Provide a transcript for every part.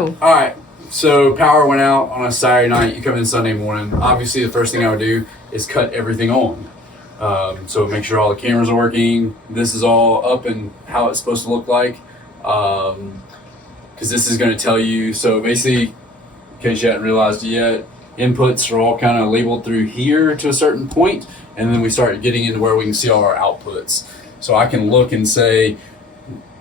Cool. All right. So power went out on a Saturday night. You come in Sunday morning. Obviously, the first thing I would do is cut everything on. So make sure all the cameras are working. This is all up and how it's supposed to look like. Because this is going to tell you. So basically, in case you hadn't realized it yet, inputs are all kind of labeled through here to a certain point, and then we start getting into where we can see all our outputs. So I can look and say,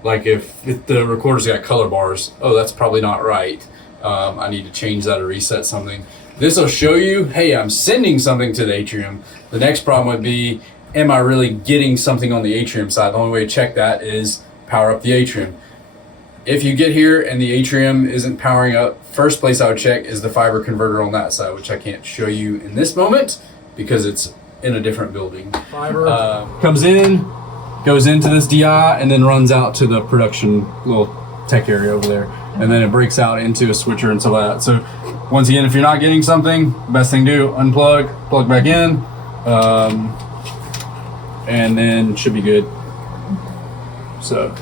like if the recorder's got color bars, oh, that's probably not right. I need to change that or reset something. This will show you, hey, I'm sending something to the atrium. The next problem would be, am I really getting something on the atrium side? The only way to check that is power up the atrium. If you get here and the atrium isn't powering up, first place I would check is the fiber converter on that side, which I can't show you in this moment because it's in a different building. Fiber comes in, goes into this DI, and then runs out to the production little tech area over there. And then it breaks out into a switcher and stuff like that. So once again, if you're not getting something, best thing to do, unplug, plug back in, and then should be good. So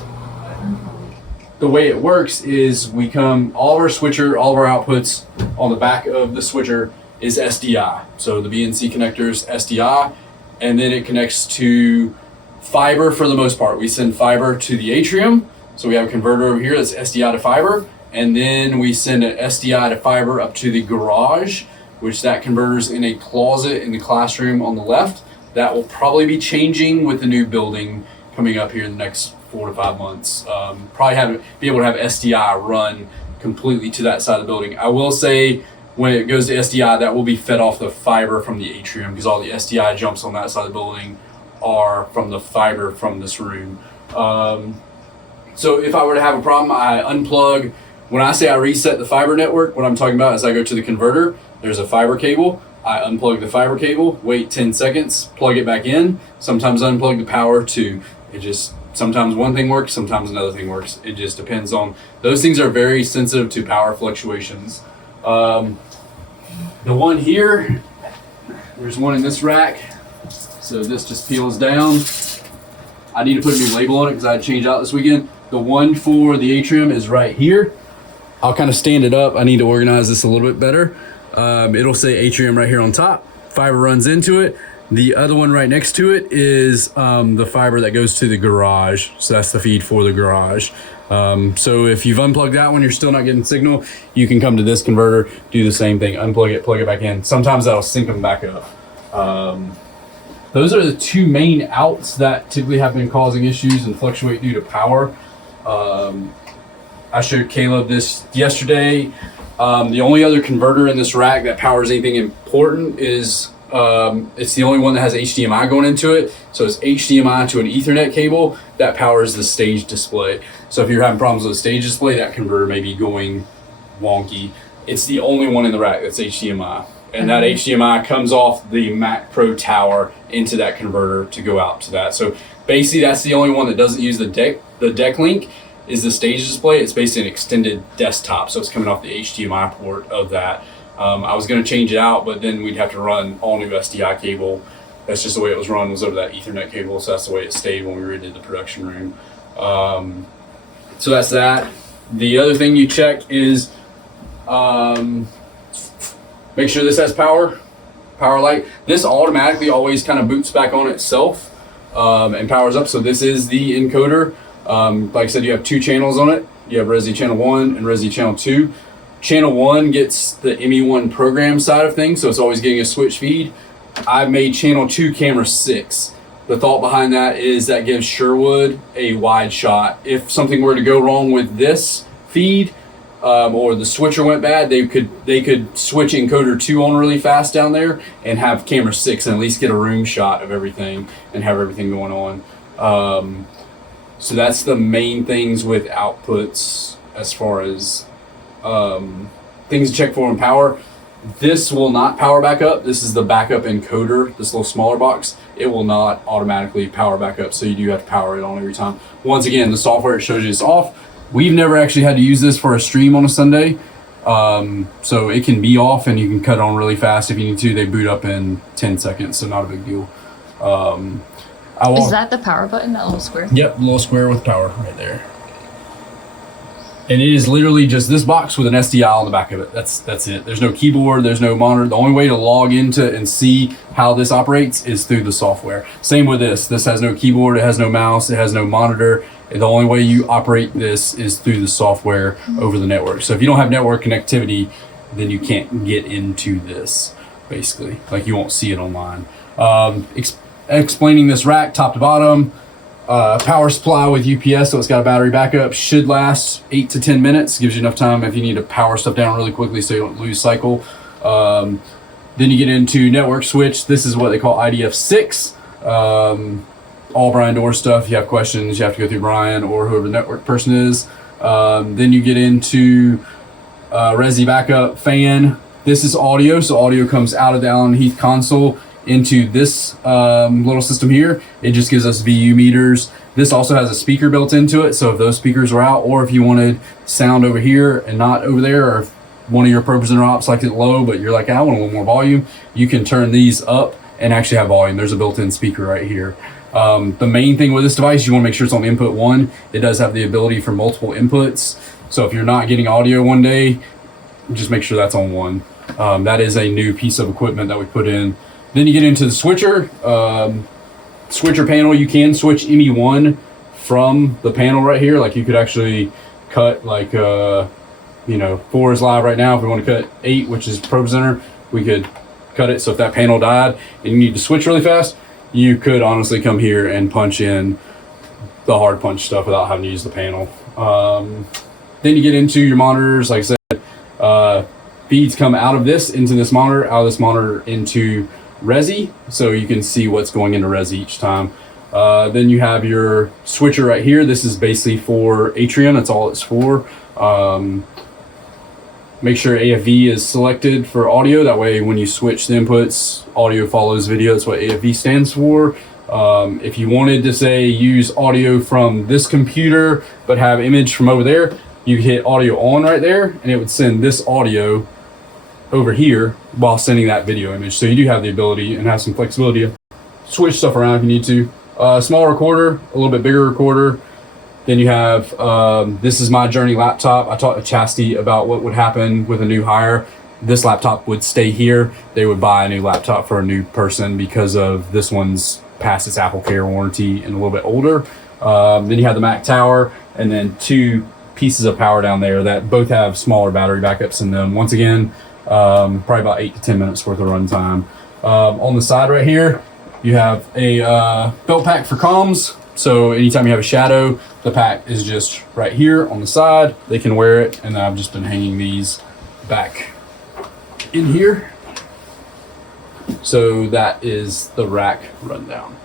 the way it works is we come, all of our switcher, all of our outputs on the back of the switcher is SDI. So the BNC connectors, SDI, and then it connects to fiber for the most part. We send fiber to the atrium. So we have a converter over here that's SDI to fiber, and then we send an SDI to fiber up to the garage, which that converter's in a closet in the classroom on the left. That will probably be changing with the new building coming up here in the next 4 to 5 months. Probably be able to have SDI run completely to that side of the building. I will say when it goes to SDI, that will be fed off the fiber from the atrium because all the SDI jumps on that side of the building are from the fiber from this room. So if I were to have a problem, I unplug. When I say I reset the fiber network, what I'm talking about is I go to the converter, there's a fiber cable, I unplug the fiber cable, wait 10 seconds, plug it back in, sometimes unplug the power too. Sometimes one thing works, sometimes another thing works. It just depends on, those things are very sensitive to power fluctuations. The one here, there's one in this rack. So this just peels down. I need to put a new label on it because I had to change out this weekend. The one for the atrium is right here. I'll kind of stand it up. I need to organize this a little bit better. It'll say atrium right here on top. Fiber runs into it. The other one right next to it is the fiber that goes to the garage. So that's the feed for the garage. So if you've unplugged that one, you're still not getting signal, you can come to this converter, do the same thing, unplug it, plug it back in. Sometimes that'll sync them back up. Those are the two main outs that typically have been causing issues and fluctuate due to power. I showed Caleb this yesterday. The only other converter in this rack that powers anything important is it's the only one that has HDMI going into it. So it's HDMI to an Ethernet cable that powers the stage display. So if you're having problems with the stage display, that converter may be going wonky. It's the only one in the rack that's HDMI. And that HDMI comes off the Mac Pro tower into that converter to go out to that. So basically that's the only one that doesn't use the deck link is the stage display. It's basically an extended desktop. So it's coming off the HDMI port of that. I was gonna change it out, but then we'd have to run all new SDI cable. That's just the way it was run, was over that Ethernet cable. So that's the way it stayed when we redid the production room. So that's that. The other thing you check is, make sure this has power light. This automatically always kind of boots back on itself and powers up. So this is the encoder. Like I said, you have 2 channels on it. You have Resi channel 1 and Resi channel 2. Channel 1 gets the ME1 program side of things, so it's always getting a switch feed. I've made channel 2 camera 6. The thought behind that is that gives Sherwood a wide shot. If something were to go wrong with this feed, or the switcher went bad, they could switch encoder 2 on really fast down there and have camera 6 and at least get a room shot of everything and have everything going on. So that's the main things with outputs as far as things to check for in power. This will not power back up. This is the backup encoder, this little smaller box. It will not automatically power back up, so you do have to power it on every time. Once again, the software, it shows you it's off. We've never actually had to use this for a stream on a Sunday. So it can be off and you can cut it on really fast if you need to. They boot up in 10 seconds, so not a big deal. Is that the power button, that little square? Yep, little square with power right there. And it is literally just this box with an SDI on the back of it. That's it. There's no keyboard, there's no monitor. The only way to log into and see how this operates is through the software. Same with this. This has no keyboard, it has no mouse, it has no monitor. The only way you operate this is through the software over the network. So if you don't have network connectivity, then you can't get into this, basically. Like, you won't see it online. Explaining this rack top to bottom. Power supply with UPS, so it's got a battery backup. Should last 8 to 10 minutes. Gives you enough time if you need to power stuff down really quickly so you don't lose cycle. Then you get into network switch. This is what they call IDF6. All Brian Door stuff. If you have questions, you have to go through Brian or whoever the network person is. Then you get into Resi backup fan. This is audio, so audio comes out of the Allen Heath console into this little system here. It just gives us VU meters. This also has a speaker built into it, so if those speakers are out, or if you wanted sound over here and not over there, or if one of your ProPresenter ops likes it low, but you're like, I want a little more volume, you can turn these up and actually have volume. There's a built-in speaker right here. The main thing with this device, you want to make sure it's on input 1. It does have the ability for multiple inputs, so if you're not getting audio one day, just make sure that's on 1. That is a new piece of equipment that we put in. Then you get into the switcher. Switcher panel, you can switch ME1 from the panel right here. Like, you could actually cut, like, 4 is live right now. If we want to cut 8, which is ProPresenter, we could cut it. So if that panel died and you need to switch really fast, you could honestly come here and punch in the hard punch stuff without having to use the panel. Then you get into your monitors. Like I said, feeds come out of this into this monitor, out of this monitor into Resi, so you can see what's going into Resi each time. Then you have your switcher right here. This is basically for Atrion. That's all it's for. Make sure AFV is selected for audio. That way when you switch the inputs, audio follows video. That's what AFV stands for. If you wanted to say use audio from this computer but have image from over there, you could hit audio on right there and it would send this audio over here while sending that video image. So you do have the ability and have some flexibility to switch stuff around if you need to. Small recorder, a little bit bigger recorder. Then you have, this is my Journey laptop. I talked to Chastity about what would happen with a new hire. This laptop would stay here. They would buy a new laptop for a new person because of this one's past its Apple Care warranty and a little bit older. Then you have the Mac Tower and then 2 pieces of power down there that both have smaller battery backups in them. Once again, probably about 8 to 10 minutes worth of runtime. On the side right here, you have a belt pack for comms. So anytime you have a shadow, the pack is just right here on the side. They can wear it, and then I've just been hanging these back in here. So that is the rack rundown.